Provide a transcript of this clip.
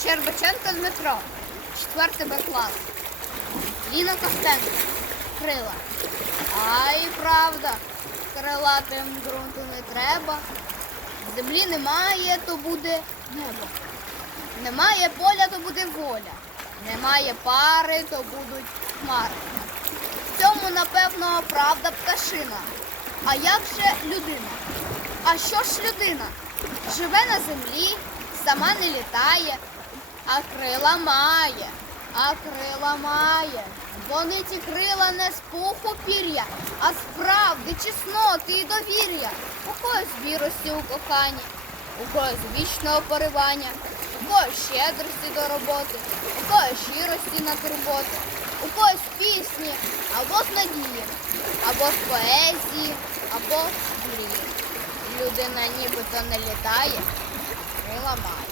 Щербаченко Дмитро, 4 Б клас. Ліна Костенко, крила. Ай, правда, крилатим ґрунту не треба. Землі немає, то буде небо. Немає поля, то буде воля. Немає пари, то будуть хмари. В цьому, напевно, правда пташина. А як же людина? А що ж людина? Живе на землі, сама не літає, а крила має, а крила має. Вони ці крила не з пуху пір'я, а з правди, чесноти і довір'я. У когось вірості у коханні, у когось вічного поривання, у когось щедрості до роботи, у когось щирості на турботи, у когось пісні, або з надії, або з поезії, або з мрії. Людина нібито не літає, крила має.